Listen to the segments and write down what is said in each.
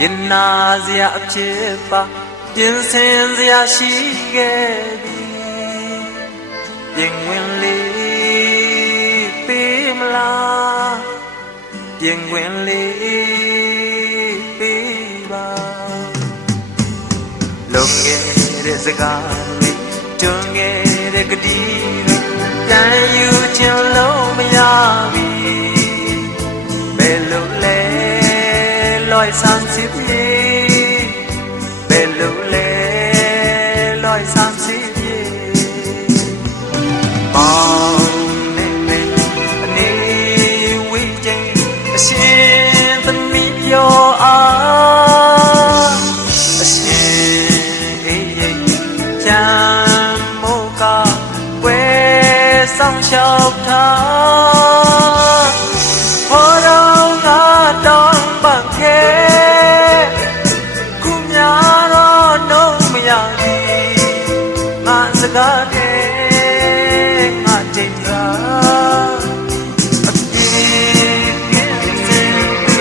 ရင်နာစရာအဖြစ်ပါပြင်ဆင်စရာရှိခဲ့ပြီပြင်ဝင်လေးပေးမလားပြင်ဝင်လေးပေးပါလုံငယ်တဲ့စကားလေးတွန်းငယ်တဲ့ကတိ ငါစကားနဲ့ငါချိန်သာအပြေပြင်းစင်သူ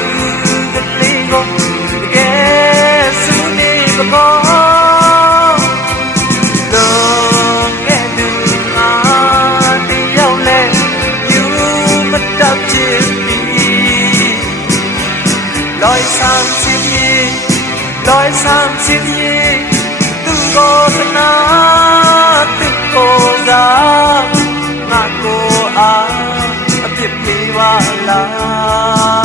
ကလေးကိုတကယ်စုနေပါကောလုံးခဲ့သူငါ อ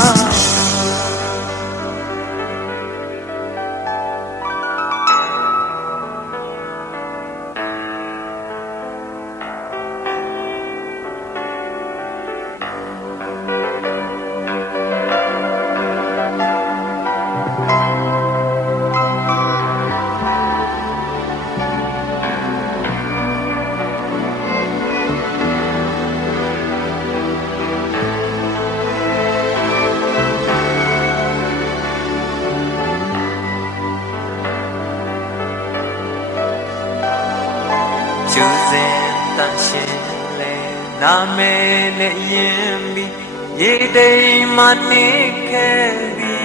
နာမဲနဲ့ရင်ပြီးရေတိမ်မှနေခဲ့ပြီ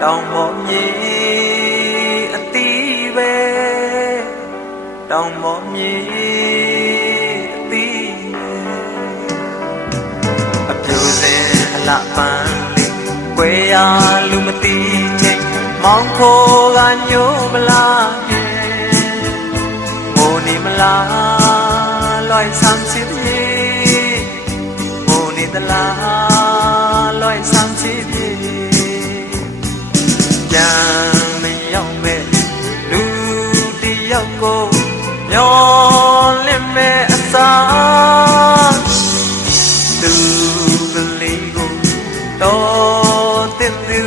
တောင်ပေါ်မြေအတီးပဲတောင်ပေါ်မြေအတီးပဲအပြူစင်အလှပန်းလေးကွယ်ရလူမသိချင်းမောင်ခိုးကညို့မလား လားလွိုက်ဆမ်းစီပြေကြံမရောက်မဲ့လူတယောက်ကိုမျောလင့်မဲ့အစားသူကလေးကိုတော်တဲ့သူ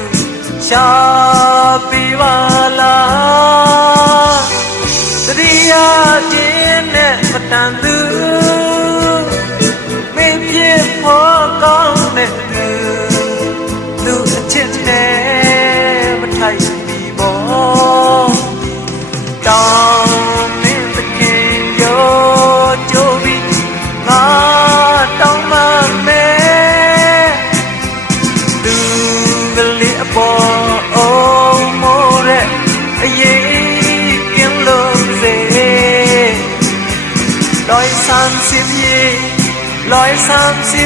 ရှာပြပါလားတရိယာခြင်းနဲ့မတန်သူ ထိုက်ပြီးဘောတောင်းမင်းသခင်ရောကြိုးပြီးငါတောင်းမှမဲသူကလေးအပေါ်အိုးမိုးတဲ့အရေးကင်းလို့စေลอยสามสิบยีลอยสามสิ